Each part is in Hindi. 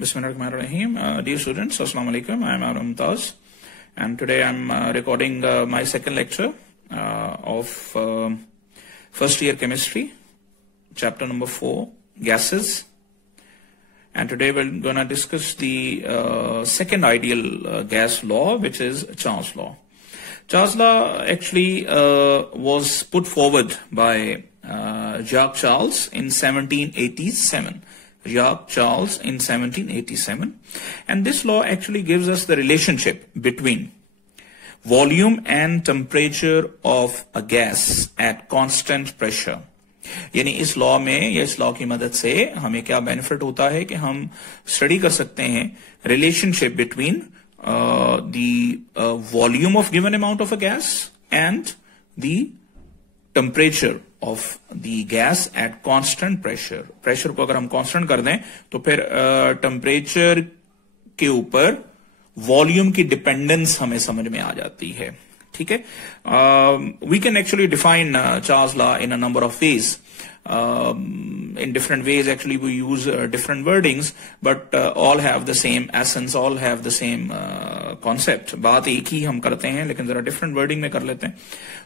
Bismillahirrahmanirrahim. Dear students, Assalamu alaikum. I am Amr Mumtaz, and today I am recording my second lecture of first year chemistry, chapter number 4, gases. And today we're going to discuss the second ideal gas law, which is Charles law. Charles law actually was put forward by Jacques Charles in 1787. Jacques Charles in 1787, and this law actually gives us the relationship between volume and temperature of a gas at constant pressure. यानी इस लॉ में या इस लॉ की मदद से हमें क्या बेनिफिट होता है कि हम स्टडी कर सकते हैं relationship between the volume of given amount of a gas and the temperature of the gas eight constant pressure. Pressure को अगर हम कांस्टेंट कर दें तो फिर टेम्परेचर के ऊपर वॉल्यूम की डिपेंडेंस हमें समझ में आ जाती है. ठीक है. We can actually define Charles law in a number of ways. In different ways, actually, we use different wordings, but all have the same essence, all have the same concept. बात एक ही हम करते हैं, लेकिन जरा different wording में कर लेते हैं.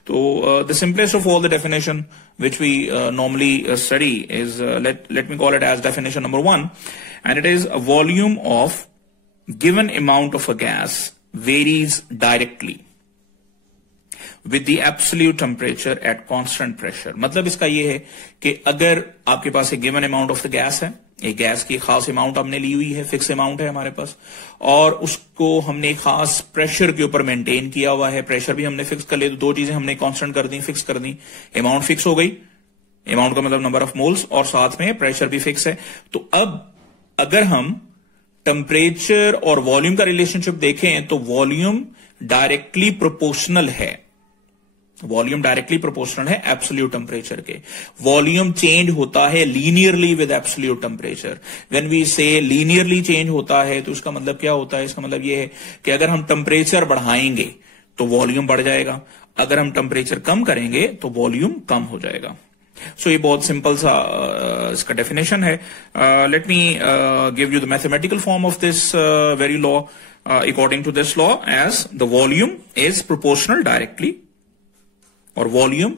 तो the simplest of all the definition which we normally study is let me call it as definition number 1, and it is a volume of given amount of a gas varies directly with the absolute temperature at constant pressure. मतलब इसका ये है कि अगर आपके पास एक given amount of the gas है, एक गैस की खास अमाउंट हमने ली हुई है, फिक्स अमाउंट है हमारे पास, और उसको हमने खास प्रेशर के ऊपर मेंटेन किया हुआ है. प्रेशर भी हमने फिक्स कर लिया, तो दो चीजें हमने कांस्टेंट कर दी, फिक्स कर दी. अमाउंट फिक्स हो गई, अमाउंट का मतलब नंबर ऑफ मोल्स, और साथ में प्रेशर भी फिक्स है. तो अब अगर हम टेम्परेचर और वॉल्यूम का रिलेशनशिप देखें तो वॉल्यूम डायरेक्टली प्रोपोर्शनल है. वॉल्यूम डायरेक्टली प्रोपोर्शनल है एब्सोल्यूट टेम्परेचर के. वॉल्यूम चेंज होता है linearly with absolute temperature. When we say linearly change होता है तो उसका मतलब क्या होता है? इसका मतलब यह है कि अगर हम टेम्परेचर बढ़ाएंगे तो वॉल्यूम बढ़ जाएगा, अगर हम टेम्परेचर कम करेंगे तो वॉल्यूम कम हो जाएगा. सो ये बहुत सिंपल सा इसका डेफिनेशन है. Let me give you the mathematical form of this very law. According to this law, as the volume is proportional directly, or volume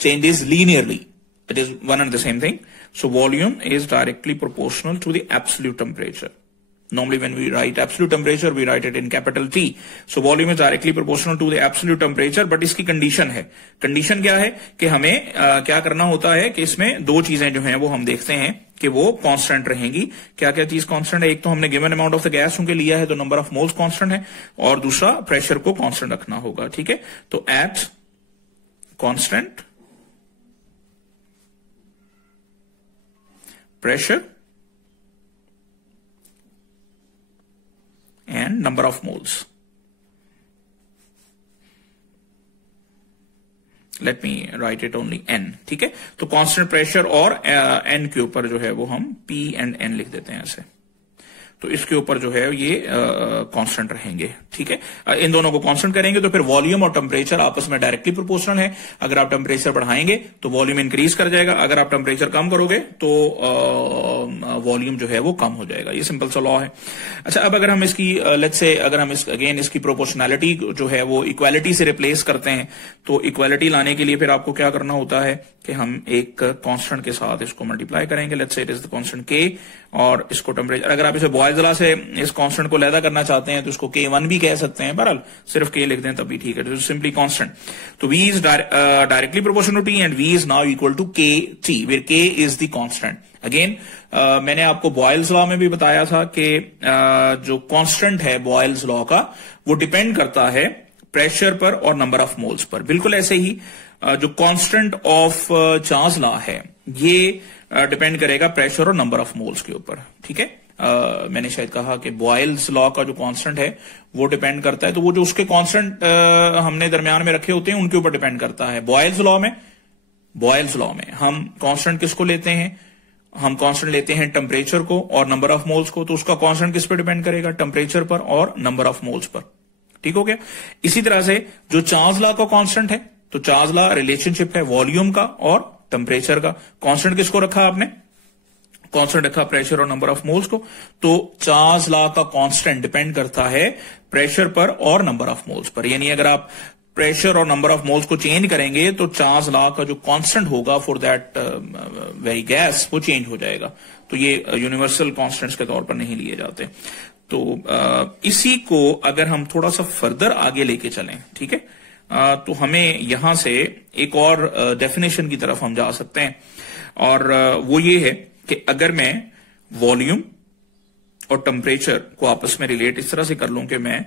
changes linearly. It is one and the same thing. So volume is directly proportional to the absolute temperature. Normally when we write absolute temperature, we write it in capital T. So volume is directly proportional to the absolute temperature, but इसकी कंडीशन है. कंडीशन क्या है कि हमें क्या करना होता है कि इसमें दो चीजें जो हैं वो हम देखते हैं कि वो कांस्टेंट रहेंगी. क्या क्या चीज कांस्टेंट है? एक तो हमने given amount of the gas चूंकि लिया है तो नंबर ऑफ मोल्स कांस्टेंट है, और दूसरा प्रेशर को कांस्टेंट रखना होगा. ठीक है. तो eight constant pressure and number of moles. Let me write it only n. ठीक है. तो constant pressure और n के ऊपर जो है वो हम p and n लिख देते हैं ऐसे. तो इसके ऊपर जो है ये कांस्टेंट रहेंगे. ठीक है. इन दोनों को कांस्टेंट करेंगे तो फिर वॉल्यूम और टेम्परेचर आपस में डायरेक्टली प्रोपोर्शनल है. अगर आप टेम्परेचर बढ़ाएंगे तो वॉल्यूम इंक्रीज कर जाएगा, अगर आप टेम्परेचर कम करोगे तो वॉल्यूम जो है वो कम हो जाएगा. ये सिंपल सा लॉ है. अच्छा, अब अगर हम इसकी लेट्स से अगर हम अगेन इसकी प्रोपोर्शनैलिटी जो है वो इक्वालिटी से रिप्लेस करते हैं, तो इक्वालिटी लाने के लिए फिर आपको क्या करना होता है कि हम एक कांस्टेंट के साथ इसको मल्टीप्लाई करेंगे. Let's say it is the constant के, और इसको टेम्परेचर, अगर आप इसे बॉयल्स लॉ से इस कांस्टेंट को लैदा करना चाहते हैं तो इसको K1 भी कह सकते हैं, बहरहाल सिर्फ K लिख दें तब भी ठीक है. Simply constant. तो V is directly proportional to T and V is now equal to KT, where K is the constant. Again मैंने आपको बॉयल्स लॉ में भी बताया था कि जो कांस्टेंट है बॉयल्स लॉ का वो डिपेंड करता है प्रेशर पर और नंबर ऑफ मोल्स पर. बिल्कुल ऐसे ही जो कांस्टेंट ऑफ चार्ल्स लॉ है ये डिपेंड करेगा प्रेशर और नंबर ऑफ मोल्स के ऊपर. ठीक है. मैंने शायद कहा कि बॉयल्स लॉ का जो कांस्टेंट है वो डिपेंड करता है, तो वो जो उसके कांस्टेंट हमने दरमियान में रखे होते हैं उनके ऊपर डिपेंड करता है. बॉयल्स लॉ में हम कांस्टेंट किसको लेते हैं? हम कांस्टेंट लेते हैं टेम्परेचर को और नंबर ऑफ मोल्स को. तो उसका कांस्टेंट किस पर डिपेंड करेगा? टेम्परेचर पर और नंबर ऑफ मोल्स पर. ठीक हो गया. इसी तरह से जो चार्ल्स लॉ का कांस्टेंट है, तो चार्ल्स लॉ रिलेशनशिप है वॉल्यूम का और टेम्परेचर का. कांस्टेंट किसको रखा आपने? कांस्टेंट रखा प्रेशर और नंबर ऑफ मोल्स को, तो चार्ल्स लॉ का कांस्टेंट डिपेंड करता है प्रेशर पर और नंबर ऑफ मोल्स पर। यानी अगर आप प्रेशर और नंबर ऑफ मोल्स को चेंज करेंगे तो चार्ल्स लॉ का जो कांस्टेंट होगा फॉर दैट वेरी गैस वो चेंज हो जाएगा। तो ये यूनिवर्सल कांस्टेंट्स के तौर पर नहीं लिए जाते। तो इसी को अगर हम थोड़ा सा फर्दर आगे लेके चलें, ठीक है, तो हमें यहां से एक और डेफिनेशन की तरफ हम जा सकते हैं, और वो ये है कि अगर मैं वॉल्यूम और टेम्परेचर को आपस में रिलेट इस तरह से कर लूं कि मैं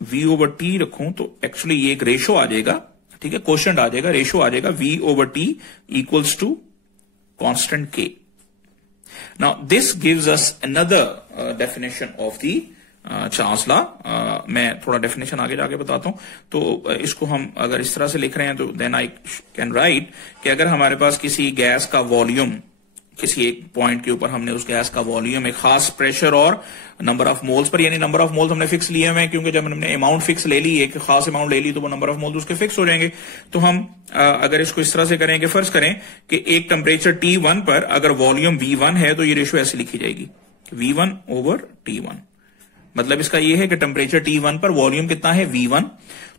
V/T रखूं, तो एक्चुअली ये एक रेशो आ जाएगा, ठीक है, क्वोशंट आ जाएगा, रेशो आ जाएगा, V/T equals to constant K। Now this gives us another definition of the Charles law. मैं थोड़ा डेफिनेशन आगे जाके बताता हूं। तो इसको हम अगर इस तरह से लिख रहे हैं तो देन आई कैन राइट कि अगर हमारे पास किसी गैस का वॉल्यूम, किसी एक पॉइंट के ऊपर हमने उस गैस का वॉल्यूम एक खास प्रेशर और नंबर ऑफ मोल्स पर, यानी नंबर ऑफ मोल्स हमने फिक्स लिए हुए हैं, क्योंकि जब हमने अमाउंट फिक्स ले ली, एक खास अमाउंट ले ली, तो वो नंबर ऑफ मोल्स उसके फिक्स हो जाएंगे। तो हम अगर इसको इस तरह से करें कि फर्ज करें कि एक टेम्परेचर T1 पर अगर वॉल्यूम V1 है तो ये रेशियो ऐसे लिखी जाएगी, V1/T1। मतलब इसका यह है कि टेम्परेचर T1 पर वॉल्यूम कितना है, V1।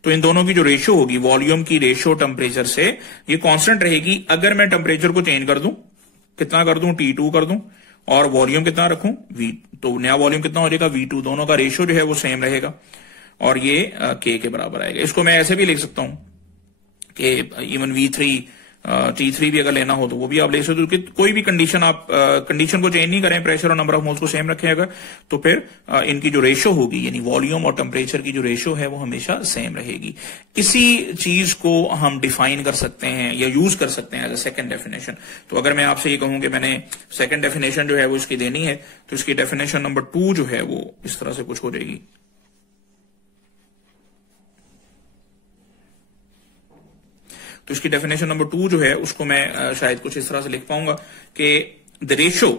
तो इन दोनों की जो रेशियो होगी, वॉल्यूम की रेशियो टेम्परेचर से, ये कांस्टेंट रहेगी। अगर मैं टेम्परेचर को चेंज कर दूं, कितना कर दूं, T2 कर दूं, और वॉल्यूम कितना रखूं, V, तो नया वॉल्यूम कितना हो जाएगा, V2। दोनों का रेशियो जो है वो सेम रहेगा और ये K के बराबर आएगा। इसको मैं ऐसे भी लिख सकता हूं कि इवन V3 T3 भी अगर लेना हो तो वो भी आप ले सकते हो, कि कोई भी कंडीशन आप कंडीशन को चेंज नहीं करें, प्रेशर और नंबर ऑफ मोल्स को सेम रखें अगर, तो फिर इनकी जो रेशियो होगी, यानी वॉल्यूम और टेम्परेचर की जो रेशियो है वो हमेशा सेम रहेगी। इसी चीज को हम डिफाइन कर सकते हैं या यूज कर सकते हैं एज अ सेकंड डेफिनेशन। तो अगर मैं आपसे ये कहूं कि मैंने सेकंड डेफिनेशन जो है वो इसकी देनी है, तो इसकी डेफिनेशन नंबर 2 जो है वो इस तरह से कुछ हो जाएगी। तो इसकी डेफिनेशन नंबर 2 जो है उसको मैं शायद कुछ इस तरह से लिख पाऊंगा कि the ratio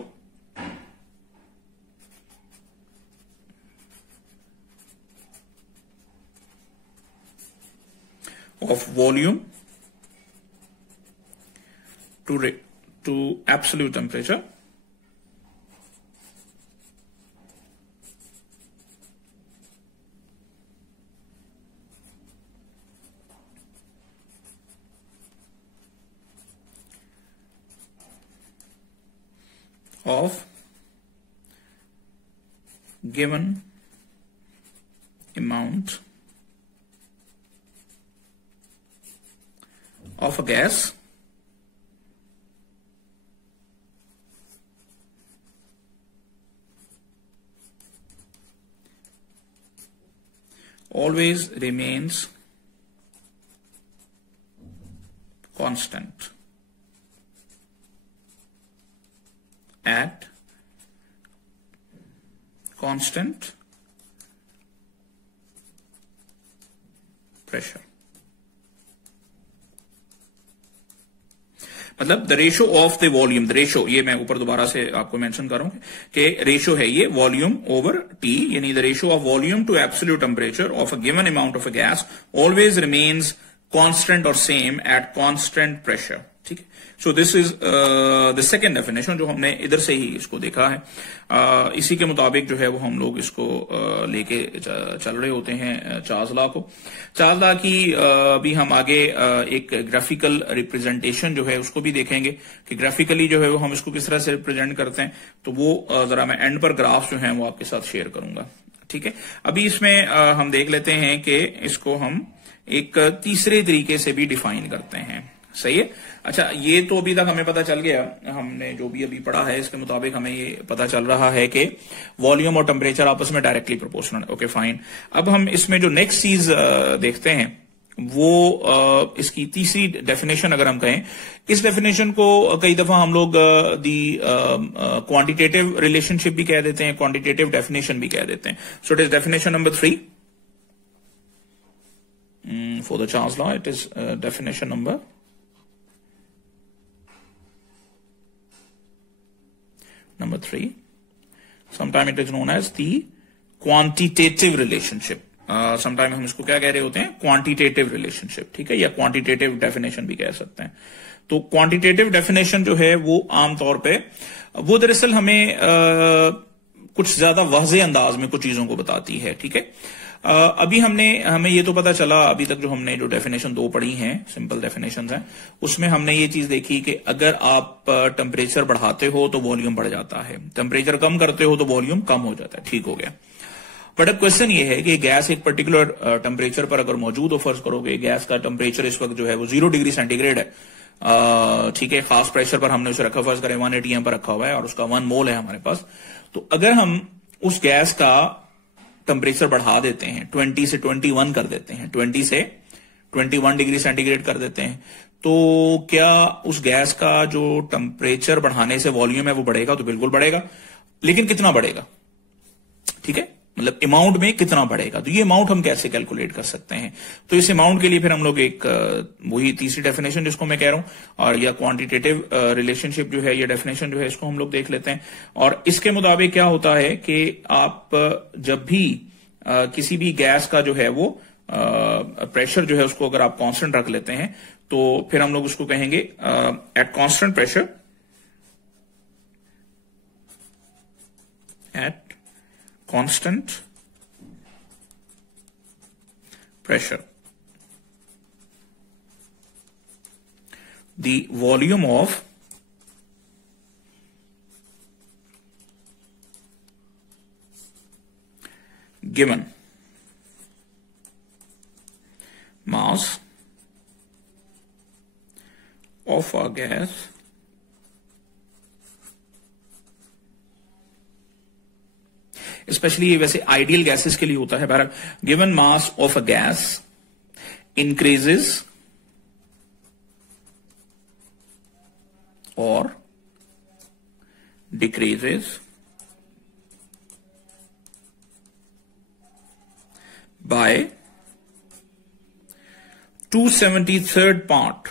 of volume to absolute temperature of given amount of a gas always remains constant at constant pressure। मतलब the ratio of the volume, the ratio, ये मैं ऊपर दोबारा से आपको मेंशन करूंगा कि रेशो है ये वॉल्यूम ओवर टी, यानी the ratio of volume to absolute temperature of a given amount of a gas always remains constant और सेम एट कांस्टेंट प्रेशर। ठीक है, so this is the second definition जो हमने इधर से ही इसको देखा है। इसी के मुताबिक जो है वो हम लोग इसको लेके चल रहे होते हैं चार्ल्स लॉ को। चार्ल्स लॉ की भी हम आगे एक ग्राफिकल रिप्रेजेंटेशन जो है उसको भी देखेंगे कि ग्राफिकली जो है वो हम इसको किस तरह से रिप्रेजेंट करते हैं। तो वो जरा मैं एंड पर ग्राफ जो है वो आपके साथ शेयर करूंगा। ठीक है, अभी इसमें हम देख लेते हैं कि इसको हम एक तीसरे तरीके से भी डिफाइन करते हैं। सही है, अच्छा, ये तो अभी तक हमें पता चल गया, हमने जो भी अभी पढ़ा है इसके मुताबिक हमें ये पता चल रहा है कि वॉल्यूम और टेम्परेचर आपस में डायरेक्टली प्रोपोर्शनल है। ओके फाइन, अब हम इसमें जो नेक्स्ट चीज देखते हैं वो इसकी तीसरी डेफिनेशन अगर हम कहें, इस डेफिनेशन को कई दफा हम लोग दी क्वांटिटेटिव रिलेशनशिप भी कह देते हैं, क्वांटिटेटिव डेफिनेशन भी कह देते हैं। सो it is definition number 3 for the Charles law. It is definition number number 3. Sometimes it is known as the quantitative relationship. Sometime हम इसको क्या कह रहे होते हैं, क्वांटिटेटिव रिलेशनशिप, ठीक है, या क्वांटिटेटिव डेफिनेशन भी कह सकते हैं। तो क्वांटिटेटिव डेफिनेशन जो है वो आमतौर पे वो दरअसल हमें कुछ ज्यादा वाज़ेह अंदाज में कुछ चीजों को बताती है, ठीक है। अभी हमें ये तो पता चला, अभी तक जो हमने जो डेफिनेशन दो पढ़ी हैं, सिंपल डेफिनेशंस हैं, उसमें हमने ये चीज देखी कि अगर आप टेम्परेचर बढ़ाते हो तो वॉल्यूम बढ़ जाता है, टेम्परेचर कम करते हो तो वॉल्यूम कम हो जाता है, ठीक हो गया। बट अब क्वेश्चन ये है कि गैस एक पर्टिकुलर टेम्परेचर पर अगर मौजूद हो, फर्ज करोगे गैस का टेम्परेचर इस वक्त जो है वो 0 डिग्री सेंटीग्रेड है, ठीक है, खास प्रेशर पर हमने उसे रखा, फर्ज करें 1 ATM पर रखा हुआ है और उसका 1 मोल है हमारे पास। तो अगर हम उस गैस का टेम्परेचर बढ़ा देते हैं, 20 से 21 कर देते हैं, 20 से 21 डिग्री सेंटीग्रेड कर देते हैं, तो क्या उस गैस का जो टेम्परेचर बढ़ाने से वॉल्यूम है वो बढ़ेगा? तो बिल्कुल बढ़ेगा, लेकिन कितना बढ़ेगा, ठीक है, मतलब अमाउंट में कितना बढ़ेगा। तो ये अमाउंट हम कैसे कैलकुलेट कर सकते हैं? तो इस अमाउंट के लिए फिर हम लोग एक वही तीसरी डेफिनेशन जिसको मैं कह रहा हूं, और या क्वांटिटेटिव रिलेशनशिप जो है, ये डेफिनेशन जो है इसको हम लोग देख लेते हैं। और इसके मुताबिक क्या होता है कि आप जब भी किसी भी गैस का जो है वो प्रेशर जो है उसको अगर आप कांस्टेंट रख लेते हैं, तो फिर हम लोग उसको कहेंगे at constant pressure, at constant pressure, the volume of given mass of a gas specially वैसे आइडियल गैसेस के लिए होता है, बहरहाल, given mass of a gas increases और decreases by 273rd part,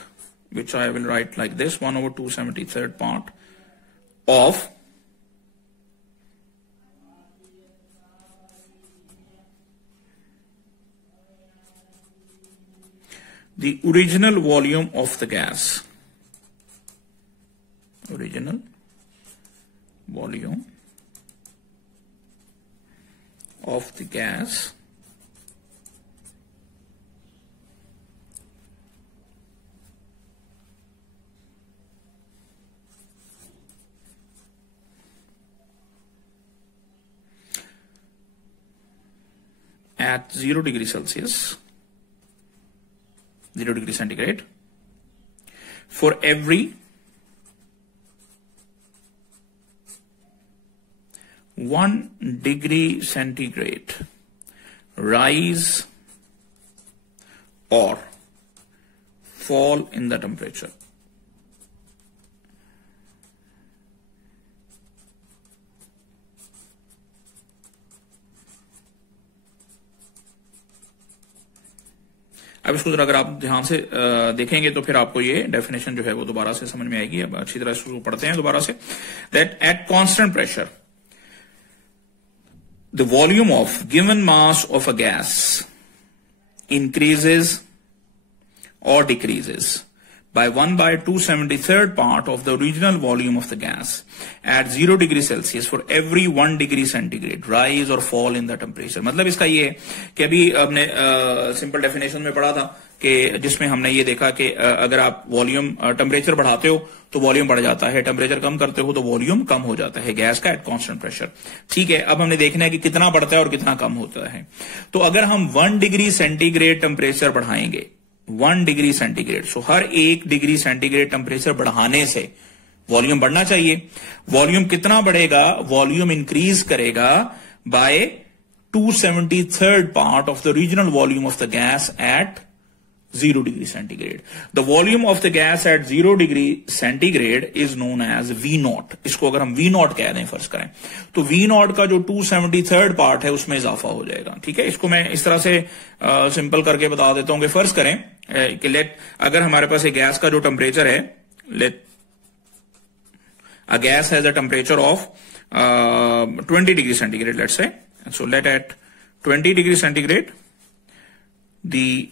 which I will write like this, 1/273rd part of the original volume of the gas, original volume of the gas at 0 degree Celsius, 0 degree centigrade, for every 1 degree centigrade rise or fall in the temperature. अब इसको जरा अगर आप ध्यान से देखेंगे तो फिर आपको ये डेफिनेशन जो है वो दोबारा से समझ में आएगी। अब अच्छी तरह इसको पढ़ते हैं दोबारा से। That at constant pressure the volume of given mass of a gas increases or decreases by 1/273rd part of the original volume of the gas at 0 degree Celsius for every 1 degree centigrade rise or fall in the temperature। मतलब इसका ये है कि अभी हमने सिंपल डेफिनेशन में पढ़ा था कि जिसमें हमने ये देखा कि अगर आप वॉल्यूम टेम्परेचर बढ़ाते हो तो वॉल्यूम बढ़ जाता है, टेम्परेचर कम करते हो तो वॉल्यूम कम हो जाता है गैस का एट कांस्टेंट प्रेशर। ठीक है, अब हमने देखना है कि कितना बढ़ता है और कितना कम होता है। तो अगर हम 1 डिग्री सेंटीग्रेड टेम्परेचर बढ़ाएंगे, 1 डिग्री सेंटीग्रेड, सो हर 1 डिग्री सेंटीग्रेड टेम्परेचर बढ़ाने से वॉल्यूम बढ़ना चाहिए। वॉल्यूम कितना बढ़ेगा? वॉल्यूम इंक्रीज करेगा by 273rd part of the original volume of the gas at 0 degree centigrade. The volume of the gas at 0 degree centigrade is known as V0। इसको अगर हम V0 कह दें फर्ज करें तो V0 का जो 273rd पार्ट है उसमें इजाफा हो जाएगा। ठीक है, इसको मैं इस तरह से सिंपल करके बता देता हूं कि फर्ज करें कि लेट अगर हमारे पास एक गैस का जो टेम्परेचर है, let a gas has a temperature of 20 degree centigrade let's say, so let at 20 degree centigrade the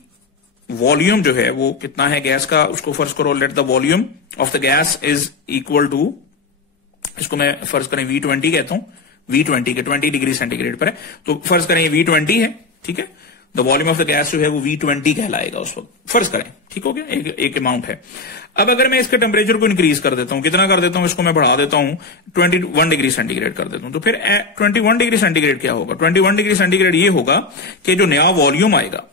volume जो है वो कितना है गैस का, उसको फर्ज करो let the volume of the gas is equal to, इसको मैं फर्ज करें V20 कहता हूं, V20 के 20 डिग्री सेंटीग्रेड पर है, तो फर्ज करें ये V20 है, ठीक है। The volume of the gas जो है वो V20 कहलाएगा उस वक्त, फर्ज करें, ठीक हो गया, एक अमाउंट है। अब अगर मैं इसके टेम्परेचर को इंक्रीज कर देता हूं, कितना कर देता हूं, इसको मैं बढ़ा देता हूं 21 डिग्री सेंटीग्रेड कर देता हूं, तो फिर 21 डिग्री सेंटीग्रेड क्या होगा, 21 डिग्री सेंटीग्रेड ये होगा कि जो नया वॉल्यूम आएगा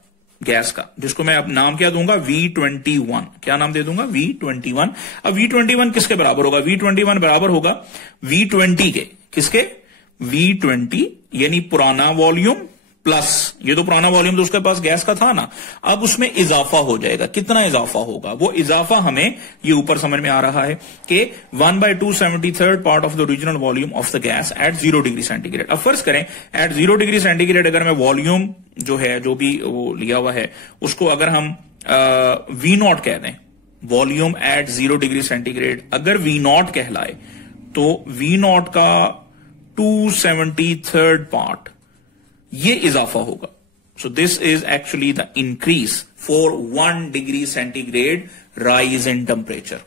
गैस का, जिसको मैं अब नाम क्या दूंगा, V21, क्या नाम दे दूंगा, V21। अब V21 किसके बराबर होगा, V21 बराबर होगा V20 के, किसके, V20 यानी पुराना वॉल्यूम प्लस ये तो पुराना वॉल्यूम तो उसके पास गैस का था ना, अब उसमें इजाफा हो जाएगा, कितना इजाफा होगा, वो इजाफा हमें ये ऊपर समझ में आ रहा है कि 1/273 part of the original volume of the gas at 0 degree centigrade. अब फर्ज करें एट 0 डिग्री सेंटीग्रेड अगर मैं वॉल्यूम जो है, जो भी वो लिया हुआ है, उसको अगर हम V0 कह दें, वॉल्यूम एट 0 डिग्री सेंटीग्रेड अगर V0 कहलाए, तो V0 का 273 पार्ट ये इजाफा होगा। सो this is actually the increase for 1 degree centigrade rise in temperature.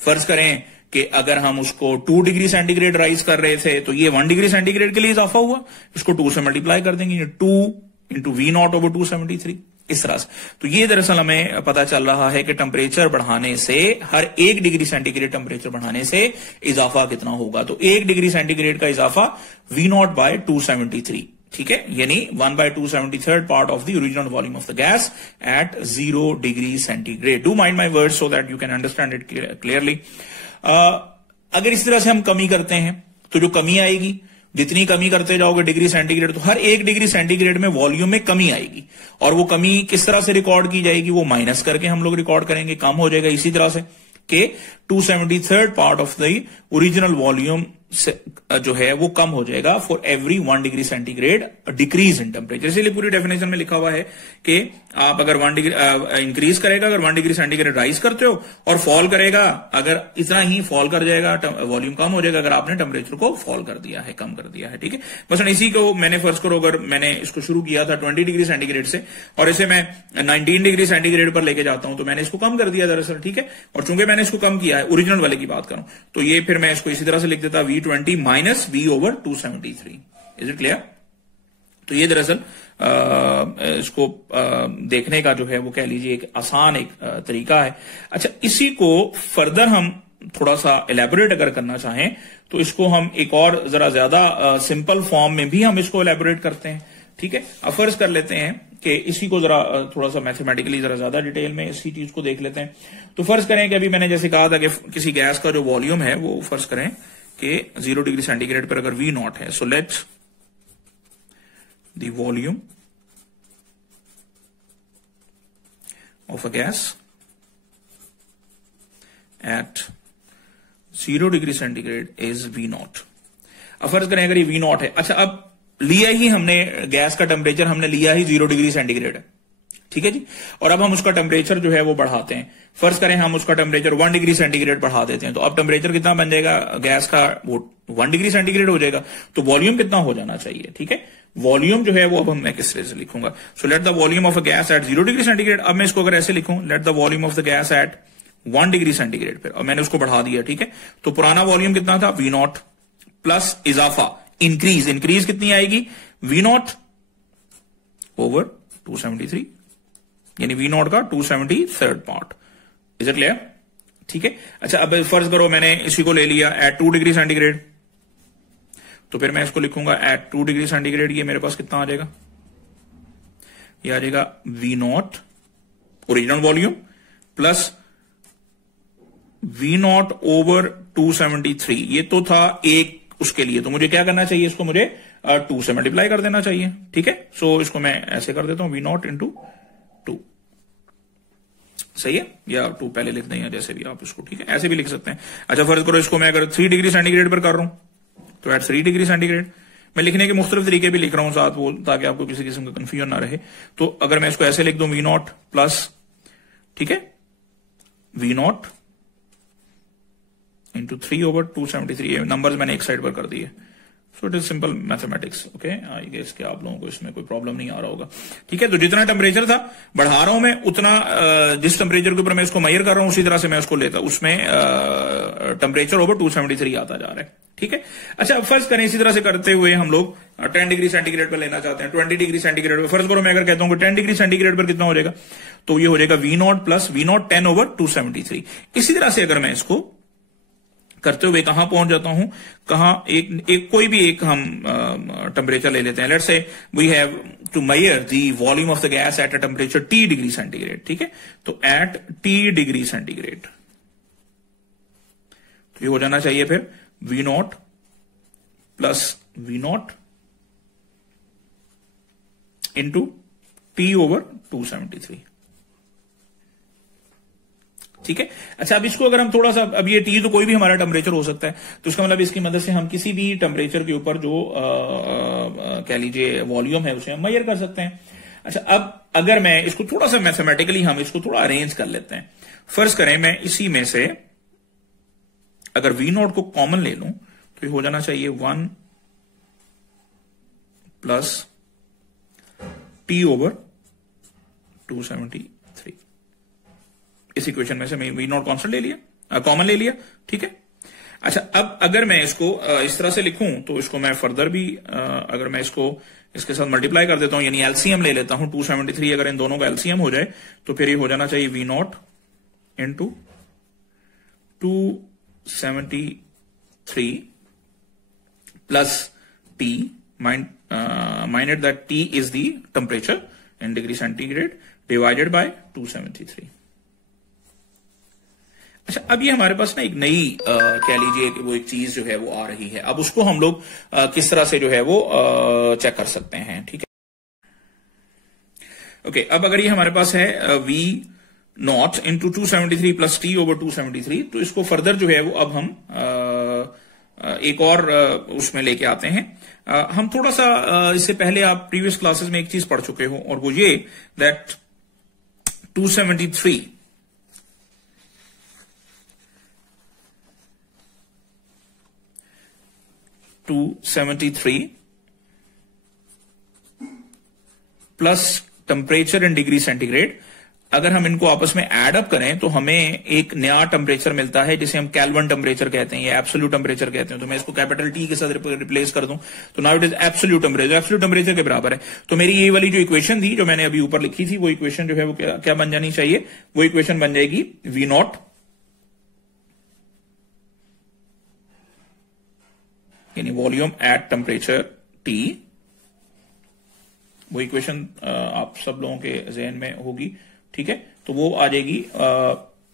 फर्ज करें कि अगर हम उसको 2 डिग्री सेंटीग्रेड राइज कर रहे थे, तो ये 1 डिग्री सेंटीग्रेड के लिए इजाफा हुआ, इसको 2 से मल्टीप्लाई कर देंगे, 2 इंटू V0 ओवर 273, इस तरह से। तो ये दरअसल हमें पता चल रहा है कि टेम्परेचर बढ़ाने से, हर 1 डिग्री सेंटीग्रेड टेम्परेचर बढ़ाने से इजाफा कितना होगा, तो 1 डिग्री सेंटीग्रेड का इजाफा V0 बाय 273, ठीक है, यानी 1/273 part of the original volume of the gas at 0 degree centigrade. Do mind my word so that you can understand it clearly. अगर इस तरह से हम कमी करते हैं तो जो कमी आएगी, जितनी कमी करते जाओगे डिग्री सेंटीग्रेड, तो हर 1 डिग्री सेंटीग्रेड में वॉल्यूम में कमी आएगी, और वो कमी किस तरह से रिकॉर्ड की जाएगी, वो माइनस करके हम लोग रिकॉर्ड करेंगे, कम हो जाएगा इसी तरह से कि 273 part of the original volume जो है वो कम हो जाएगा for every 1 degree centigrade decrease in temperature. इसीलिए पूरी डेफिनेशन में लिखा हुआ है कि आप अगर 1 डिग्री इंक्रीज करेगा अगर 1 डिग्री सेंटीग्रेड राइज करते हो, और फॉल करेगा अगर इतना ही फॉल कर जाएगा, वॉल्यूम कम हो जाएगा अगर आपने टेम्परेचर को फॉल कर दिया है, कम कर दिया है, ठीक है। बस इसी को मैंने फर्ज करो, अगर मैंने इसको शुरू किया था 20 डिग्री सेंटीग्रेड से और इसे मैं 19 डिग्री सेंटीग्रेड पर लेके जाता हूं, तो मैंने इसको कम कर दिया दरअसल, ठीक है। और चूंकि मैंने इसको कम किया है, ओरिजिनल वाले की बात करूं, तो ये फिर मैं इसको इसी तरह से लिख देता V20 minus V over 273। Is it clear? तो ये दरअसल इसको देखने का जो है वो कह लीजिए एक आसान एक तरीका है। अच्छा, इसी को फर्दर हम थोड़ा सा एलैबोरेट अगर करना चाहें तो इसको हम एक और जरा ज्यादा सिंपल फॉर्म में भी हम इसको एलैबोरेट करते हैं, ठीक है। अब फर्ज कर लेते हैं कि इसी को जरा थोड़ा सा मैथमेटिकली जरा ज्यादा डिटेल में इसी चीज को देख लेते हैं। तो फर्ज करें कि अभी मैंने जैसे कहा था कि किसी गैस का जो वॉल्यूम है वो फर्ज करें कि 0 डिग्री सेंटीग्रेड पर अगर V0 है, so let the volume of a gas at 0 degree centigrade is V0। अब फर्ज करें अगर ये V0 है, अच्छा अब लिया ही हमने गैस का टेम्परेचर हमने लिया ही 0 डिग्री सेंटीग्रेड है, ठीक है जी। और अब हम उसका टेम्परेचर जो है वो बढ़ाते हैं, फर्ज करें हम उसका टेम्परेचर 1 डिग्री सेंटीग्रेड बढ़ा देते हैं, तो अब टेम्परेचर कितना बन जाएगा गैस का, वो 1 डिग्री सेंटीग्रेड हो जाएगा, तो वॉल्यूम कितना हो जाना चाहिए, ठीक है। वॉल्यूम जो है वो अब मैं किस तरह से लिखूंगा, so let the volume of a gas at 0 degree centigrade. अब मैं इसको अगर ऐसे लिखूं, late the volume of the gas eight 1 degree centigrade पर, और मैंने उसको बढ़ा दिया, ठीक है। तो पुराना वॉल्यूम कितना था V0 प्लस इजाफा इंक्रीज, इंक्रीज कितनी आएगी V0 ओवर 273, यानी V0 का 273 पार्ट। Is it clear? ठीक है। अच्छा, अब फर्ज करो मैंने इसी को ले लिया एट 2 डिग्री सेंटीग्रेड, तो फिर मैं इसको लिखूंगा एट 2 डिग्री सेंटीग्रेड, ये मेरे पास कितना आ जाएगा, ये आ जाएगा V0 original volume plus V0 over 273। ये तो था एक उसके लिए, तो मुझे क्या करना चाहिए, इसको मुझे 2 से मल्टीप्लाई कर देना चाहिए, ठीक है। सो इसको मैं ऐसे कर देता हूं V0 इंटू 2, सही है, या 2 पहले लिख दें या जैसे भी आप इसको, ठीक है, ऐसे भी लिख सकते हैं। अच्छा, फर्ज करो इसको मैं अगर 3 डिग्री सेंटीग्रेड पर कर रहा हूं, तो एट 3 डिग्री सेंटीग्रेड मैं लिखने के मुख्तलिफ तरीके भी लिख रहा हूं साथ वो, ताकि आपको किसी किस्म का कंफ्यूजन ना रहे। तो अगर मैं इसको ऐसे लिख दूं V0 प्लस, ठीक है, V0 इंटू 3 ओवर 273, नंबर्स मैंने एक साइड पर कर दिए, so it is simple mathematics. Okay, I guess कि आप लोगों को इसमें कोई प्रॉब्लम नहीं आ रहा होगा। ठीक है, तो जितना टेम्परेचर था बढ़ा रहा हूं मैं, उतना जिस टेम्परेचर के ऊपर मैं इसको मेजर कर रहा हूं उसी तरह से मैं उसको लेता, उसमें टेम्परेचर ओवर 273 आता जा रहा है। ठीक है, अच्छा अब फर्ज करें इसी तरह से करते हुए हम लोग 10 डिग्री सेंटीग्रेड पर लेना चाहते हैं, 20 डिग्री सेंटीग्रेड पर। फर्ज करो मैं अगर कहता हूं कि 10 डिग्री सेंटीग्रेड पर कितना हो जाएगा, तो ये हो जाएगा V0 प्लस V0 10 ओवर 273। इसी तरह से अगर मैं इसको करते हुए कहां पहुंच जाता हूं, कहां एक कोई भी एक हम टेम्परेचर ले लेते हैं। Let's say we have to measure the volume of the gas at a temperature T degree centigrade. ठीक है, तो एट T डिग्री सेंटीग्रेड तो ये हो जाना चाहिए फिर V0 plus V0 into T over 273। ठीक है, अच्छा अब इसको अगर हम थोड़ा सा, अब ये T तो कोई भी हमारा टेम्परेचर हो सकता है, तो इसका मतलब इसकी मदद से हम किसी भी टेम्परेचर के ऊपर जो कह लीजिए वॉल्यूम है उसे हम मेजर कर सकते हैं। अच्छा अब अगर मैं इसको थोड़ा सा मैथमेटिकली हम इसको थोड़ा अरेंज कर लेते हैं। फर्ज करें मैं इसी में से अगर V0 को कॉमन ले लूं तो ये हो जाना चाहिए 1 प्लस T ओवर 273। इस इक्वेशन में से मैं V0 कांस्टेंट ले लिया, कॉमन ले लिया। ठीक है, अच्छा अब अगर मैं इसको इस तरह से लिखूं तो इसको मैं फर्दर भी अगर मैं इसको इसके साथ मल्टीप्लाई कर देता हूं, यानी एलसीएम ले लेता हूं 273, अगर इन दोनों का एलसीएम हो जाए तो फिर ये हो जाना चाहिए V0 into 273 plus T minus that T is the temperature in degree centigrade divided by 273। अच्छा अब ये हमारे पास ना एक नई कह लीजिए कि वो एक चीज जो है वो आ रही है। अब उसको हम लोग किस तरह से जो है वो चेक कर सकते हैं। ठीक है, ओके, अब अगर ये हमारे पास है V0 into 273 plus T over 273, तो इसको फर्दर जो है वो अब हम एक और उसमें लेके आते हैं। हम थोड़ा सा इससे पहले आप प्रीवियस क्लासेस में एक चीज पढ़ चुके हो, और वो ये that 273 plus temperature in degree centigrade, अगर हम इनको आपस में एड अप करें तो हमें एक नया टेम्परेचर मिलता है जिसे हम केल्विन टेम्परेचर कहते हैं या एब्सोल्यूट टेम्परेचर कहते हैं। तो मैं इसको कैपिटल T के साथ रिप्लेस कर दूं तो now it is absolute temperature. Absolute temperature के बराबर है। तो मेरी ये वाली जो इक्वेशन थी जो मैंने अभी ऊपर लिखी थी, वो इक्वेशन जो है वो क्या बन जानी चाहिए, वो इक्वेशन बन जाएगी V0 यानी वॉल्यूम एट टेम्परेचर T। वो इक्वेशन आप सब लोगों के ज़हन में होगी। ठीक है, तो वो आ जाएगी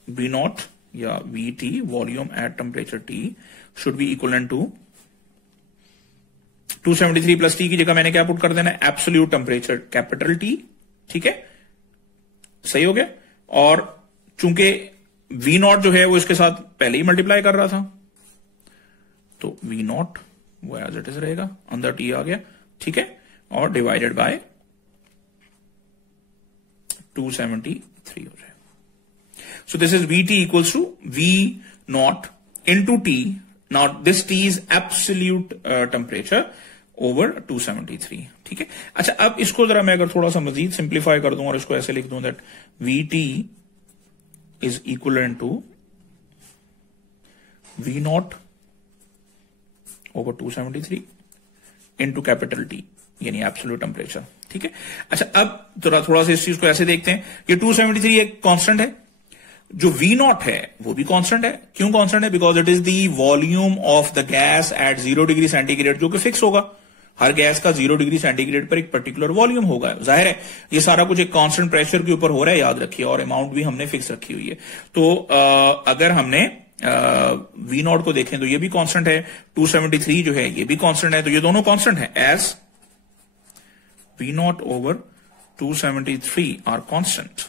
V0 या VT volume at temperature T should be equal to 273 plus T की जगह मैंने क्या पुट कर देना है, एब्सोल्यूट टेम्परेचर कैपिटल T। ठीक है, सही हो गया। और चूंकि V0 जो है वो इसके साथ पहले ही मल्टीप्लाई कर रहा था, तो V0 वो एज इट इज रहेगा, अंदर T आ गया। ठीक है, और डिवाइडेड बाय 273 हो जाए। So this is VT equals to V0 into T। Now this T is absolute temperature over 273। ठीक है, अच्छा अब इसको जरा मैं अगर थोड़ा सा मजीद सिंप्लीफाई कर दूं और इसको ऐसे लिख दूं that VT is equal to V0 over 273 into capital T यानी एब्सोल्यूट टेम्परेचर। ठीक है, अच्छा अब थोड़ा सा इस चीज को ऐसे देखते हैं, ये 273 एक कांस्टेंट है, जो V0 है वो भी कांस्टेंट है। क्यों कांस्टेंट है? Because it is the volume of the gas at 0 degree centigrade, जो कि फिक्स होगा। हर गैस का 0 डिग्री सेंटीग्रेड पर एक पर्टिकुलर वॉल्यूम होगा। जाहिर है ये सारा कुछ एक कांस्टेंट प्रेशर के ऊपर हो रहा है, याद रखिए, और अमाउंट भी हमने फिक्स रखी हुई है। तो अगर हमने V0 को देखें तो ये भी कांस्टेंट है, 273 जो है ये भी कांस्टेंट है, तो ये दोनों कांस्टेंट है। As V0 over 273 are constant.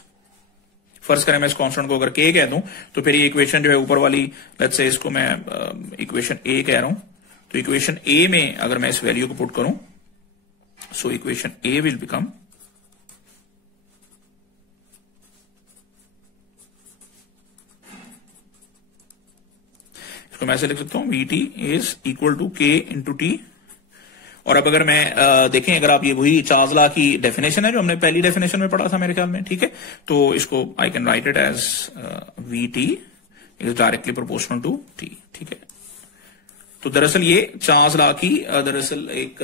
फर्ज करें मैं इस कांस्टेंट को अगर K कह दूं तो फिर ये इक्वेशन जो है ऊपर वाली, लेट्स से इसको मैं इक्वेशन A कह रहा हूं, तो इक्वेशन A में अगर मैं इस वैल्यू को पुट करूं, so equation A will become इसको मैं ऐसे लिख सकता हूं, VT is equal to K into T और अब अगर मैं देखें, अगर आप ये वही चार्ल्स लॉ की डेफिनेशन है जो हमने पहली डेफिनेशन में पढ़ा था मेरे ख्याल में, ठीक है, तो इसको I can write it as VT is directly proportional to T, ठीक है। तो दरअसल ये चार्ल्स लॉ की दरअसल एक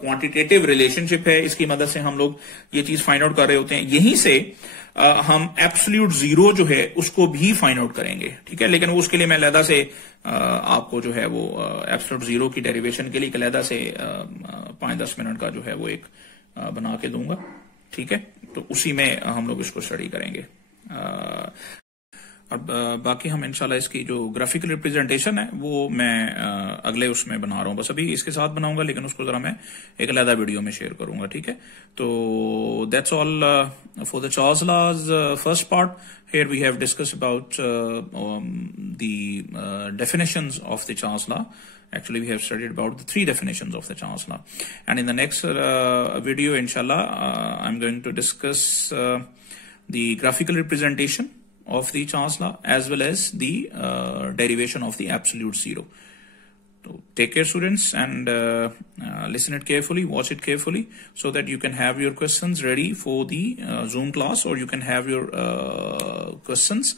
क्वांटिटेटिव रिलेशनशिप है, इसकी मदद से हम लोग ये चीज फाइंड आउट कर रहे होते हैं। यहीं से हम एब्सोल्यूट जीरो जो है उसको भी फाइंड आउट करेंगे, ठीक है, लेकिन वो उसके लिए मैं अलहदा से आपको जो है वो एब्सोल्यूट जीरो की डेरिवेशन के लिए अलहदा से 5-10 मिनट का जो है वो एक बना के दूंगा, ठीक है। तो उसी में हम लोग इसको स्टडी करेंगे। अब बाकी हम इंशाल्लाह इसकी जो ग्राफिकल रिप्रेजेंटेशन है वो मैं अगले उसमें बना रहा हूं, बस अभी इसके साथ बनाऊंगा, लेकिन उसको जरा मैं एक अलग वीडियो में शेयर करूंगा, ठीक है। तो that's all for the Charles laws first part. Here we have discussed about the definitions of the Charles law. Actually, we have studied about the 3 definitions of the Charles law. And in the next video, inshallah, I'm going to discuss the graphical representation of the Charles law as well as the derivation of the absolute zero. So take care, students, and listen it carefully, watch it carefully, so that you can have your questions ready for the Zoom class, or you can have your questions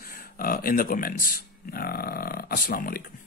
in the comments. Assalamu alaikum.